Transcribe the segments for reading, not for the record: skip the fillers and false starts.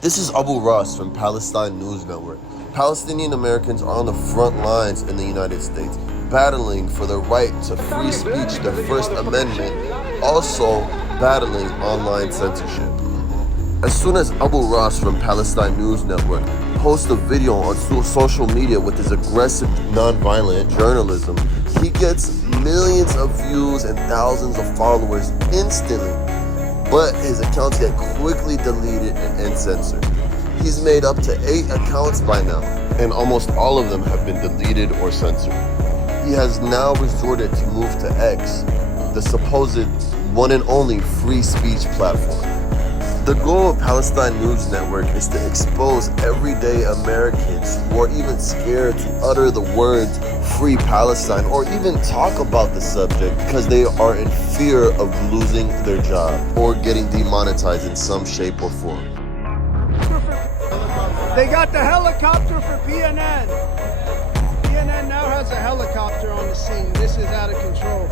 This is Abu Ross from Palestine News Network. Palestinian Americans are on the front lines in the United States, battling for the right to free speech, the First Amendment, also battling online censorship. As soon as Abu Ross from Palestine News Network posts a video on social media with his aggressive, nonviolent journalism, he gets millions of views and thousands of followers instantly. But his accounts get quickly deleted and censored. He's made up to 8 accounts by now, and almost all of them have been deleted or censored. He has now resorted to move to X, the supposed one and only free speech platform. The goal of Palestine News Network is to expose everyday Americans who are even scared to utter the words Free Palestine or even talk about the subject because they are in fear of losing their job or getting demonetized in some shape or form. They got the helicopter for PNN. PNN now has a helicopter on the scene. This is out of control.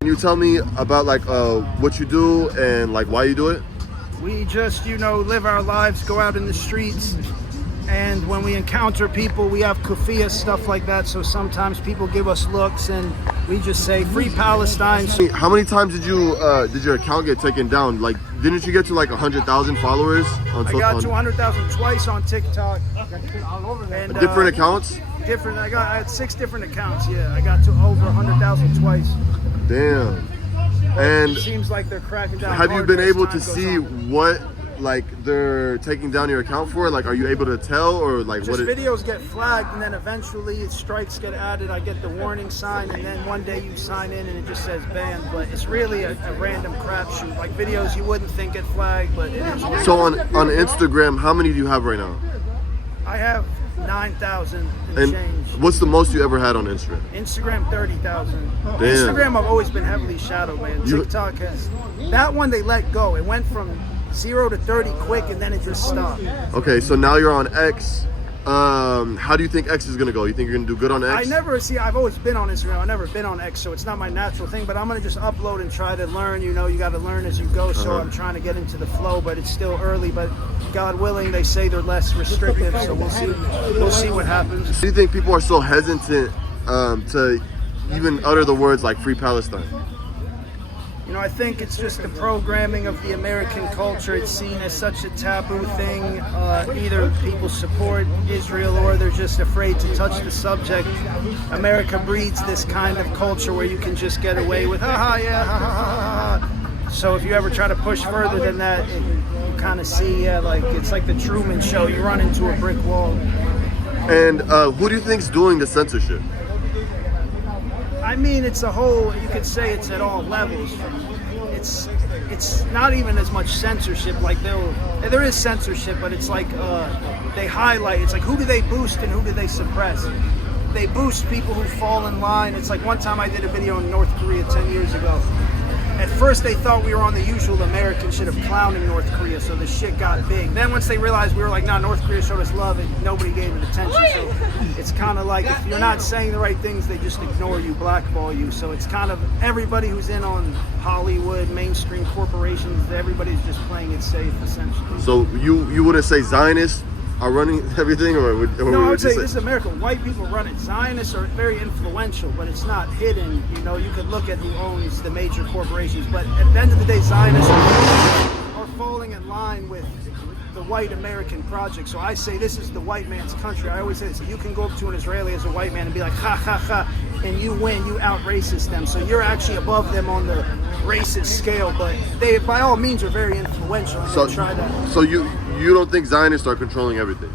Can you tell me about what you do and why you do it? We just, live our lives, go out in the streets, and when we encounter people, we have kufiyah, stuff like that, so sometimes people give us looks, and we just say, Free Palestine. How many times did your account get taken down? Didn't you get to 100,000 followers? I got to 100,000 twice on TikTok. And, different accounts? Different, I had 6 different accounts, yeah. I got to over 100,000 twice. Damn. And it seems like they're cracking down. Have you been able to see what they're taking down your account for? Are you able to tell or just videos get flagged and then eventually strikes get added. I get the warning sign and then one day you sign in and it just says banned. But it's really a random crapshoot. Videos you wouldn't think get flagged, but it is. So on Instagram, how many do you have right now? I have 9,000 and change. What's the most you ever had on Instagram? Instagram 30,000. Damn. Instagram I've always been heavily shadowed, man. TikTok has that one they let go. It went from 0 to 30 quick and then it just stopped. Okay, so now you're on X. How do you think X is gonna go? You think you're gonna do good on X? I've always been on Instagram. I've never been on X, so it's not my natural thing, but I'm gonna just upload and try to learn. You gotta learn as you go, so I'm trying to get into the flow, but it's still early, but God willing, they say they're less restrictive, so we'll see what happens. Do you think people are so hesitant to even utter the words like Free Palestine? I think it's just the programming of the American culture. It's seen as such a taboo thing. Either people support Israel or they're just afraid to touch the subject. America breeds this kind of culture where you can just get away with, yeah, ha, ha, ha, ha. So if you ever try to push further than that, you kind of see, it's like the Truman Show. You run into a brick wall. And who do you think's doing the censorship? I mean, it's a whole, you could say it's at all levels. It's not even as much censorship, there is censorship, but it's they highlight, it's who do they boost and who do they suppress? They boost people who fall in line. It's one time I did a video in North Korea 10 years ago. At first they thought we were on the usual American shit of clowning North Korea, so the shit got big. Then once they realized we were North Korea showed us love and nobody gave it attention. So it's kind of if you're not saying the right things, they just ignore you, blackball you. So it's kind of everybody who's in on Hollywood, mainstream corporations, everybody's just playing it safe, essentially. So you wouldn't say Zionists are running everything, or no, I would say this is America. White people run it. Zionists are very influential, but it's not hidden. You could look at who owns the major corporations, but at the end of the day, Zionists are falling in line with the white American project. So I say this is the white man's country. I always say this. You can go up to an Israeli as a white man and be like, ha, ha, ha, and you win. You out-racist them. So you're actually above them on the racist scale, but they, by all means, are very influential. So you don't think Zionists are controlling everything?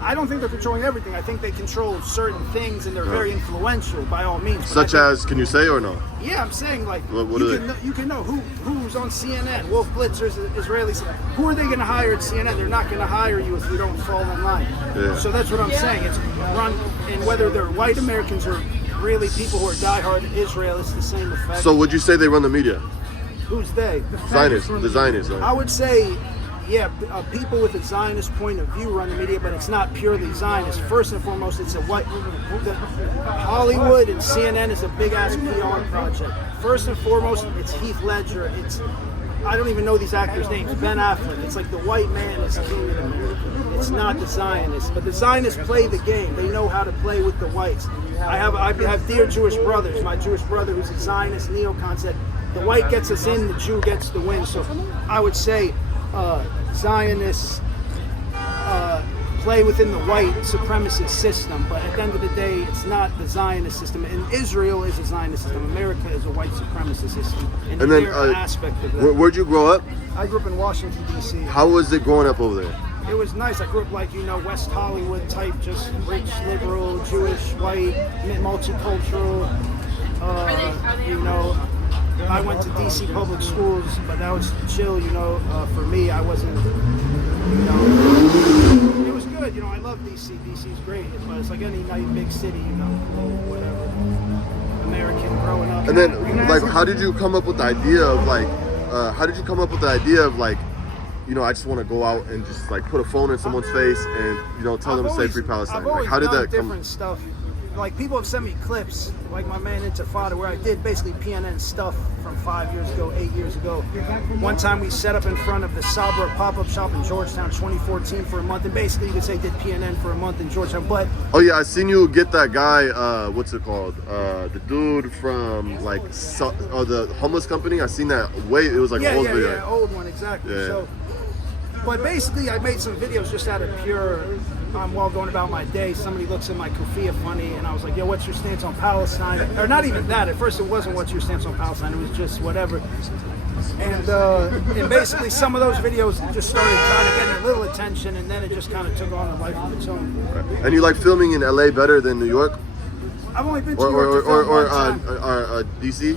I don't think they're controlling everything. I think they control certain things, and they're very influential by all means. Such as, can you say or no? Yeah, I'm saying you can know who's on CNN. Wolf Blitzer's Israelis. Who are they going to hire at CNN? They're not going to hire you if you don't fall in line. Yeah. So that's what I'm saying. It's run, and whether they're white Americans or really people who are diehard Israel, it's the same effect. So would you say they run the media? Who's they? Zionists, the Zionists. I would say, people with a Zionist point of view run the media, but it's not purely Zionist. First and foremost, it's Hollywood and CNN is a big ass PR project. First and foremost, it's Heath Ledger. I don't even know these actors' names. Ben Affleck. It's like the white man is king of America. It's not the Zionists, but the Zionists play the game. They know how to play with the whites. I have dear Jewish brothers. My Jewish brother, who's a Zionist neocon, said the white gets us in, the Jew gets the win. So I would say Zionists play within the white supremacist system, but at the end of the day, it's not the Zionist system. And Israel is a Zionist system. America is a white supremacist system. And then aspect of that. Where'd you grow up? I grew up in Washington, D.C. How was it growing up over there? It was nice. I grew up like, West Hollywood type, just rich, liberal, Jewish, white, multicultural. I went to D.C. public schools, but that was chill, for me. I wasn't, it was good. I love D.C. D.C.'s great, but it's like any big city, whatever. American growing up. And then, how did you come up with the idea of, I just want to go out and just put a phone in someone's face and tell them to say Free Palestine. How did that come? Different stuff. People have sent me clips, like my man Intifada, where I did basically PNN stuff from 5 years ago, 8 years ago. One time we set up in front of the Sabra pop-up shop in Georgetown, 2014, for a month, and basically you could say did PNN for a month in Georgetown. But oh yeah, I seen you get that guy. What's it called? The dude from the homeless company. I seen that. It was an old video. Yeah, old one, exactly. Yeah. So, but basically, I made some videos just out of pure. While going about my day, somebody looks at my kufiya funny, and I was like, "Yo, what's your stance on Palestine?" Or not even that. At first, it wasn't "What's your stance on Palestine?" It was just whatever. And basically, some of those videos just started kind of getting a little attention, and then it just kind of took on a life of its own. And you like filming in LA better than New York? I've only been to New York or DC.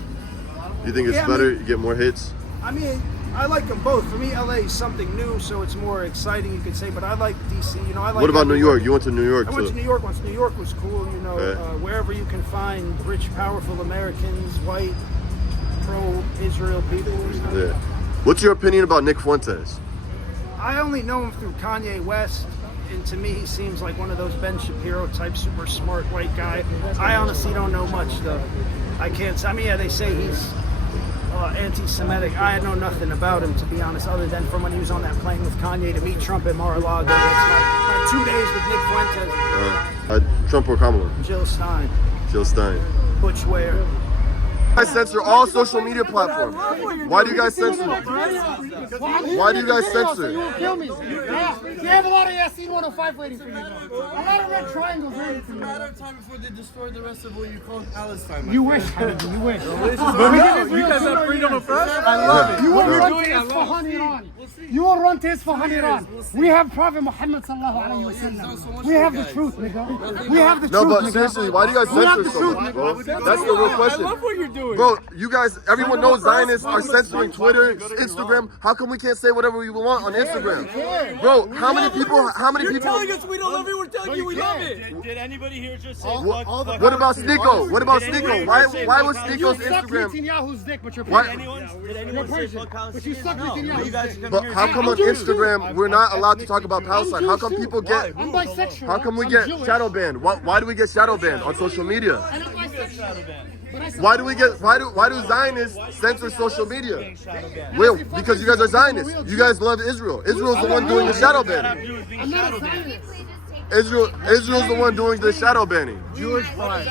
You think it's better? You get more hits. I mean, I like them both. For me, LA is something new, so it's more exciting, you could say. But I like DC. I like. What about New York? You went to New York too. I went to New York once. New York was cool. Wherever you can find rich, powerful Americans, white, pro-Israel people. Yeah. What's your opinion about Nick Fuentes? I only know him through Kanye West, and to me, he seems like one of those Ben Shapiro type, super smart white guy. I honestly don't know much though. I can't. I mean, they say he's anti-Semitic. I know nothing about him, to be honest, other than from when he was on that plane with Kanye to meet Trump at Mar-a-Lago. It's my 2 days with Nick Fuentes. Trump or Kamala? Jill Stein. Butch Ware. I censor all social media platforms. Why do you guys censor? Why do you guys censor? You will kill me. You have a lot of Yasin 105 waiting for you. A lot of red triangles waiting for you. It's a matter of time before they destroy the rest of what you call Palestine. You wish, Habibi, you wish. You guys have freedom of press? I love it. You will run to Isfahan, Iran. You will run to Isfahan, Iran. We have Prophet Muhammad sallallahu alayhi wa sallam. We have the truth, nigga. We have the truth, No, but seriously, why do you guys censor so much, bro? That's the real question. I love what you're doing. Bro, you guys, everyone knows Zionists are censoring Twitter, Instagram. How come we can't say whatever we want on Instagram? Bro, how many people? You're telling us we don't love it. We're telling you we love it. Did anybody here just say What about Sneeko? What about Sneeko? Why was Sneeko's Instagram? Netanyahu's dick, but you're Why- Did anyone say fuck But Palestine? you suck No. Netanyahu's You guys dick. come But here. how come on Instagram we're not allowed to talk about Palestine? How come people get? I'm bisexual. How come we I'm get Jewish. shadow banned? Why do we get shadow banned on social media? And I'm bisexual. Why do Zionists censor social media? Well, because you guys are Zionists. You guys love Israel. Israel's the one doing the shadow banning. I'm not a Zionist. Israel's the one doing the shadow banning. Jewish pride.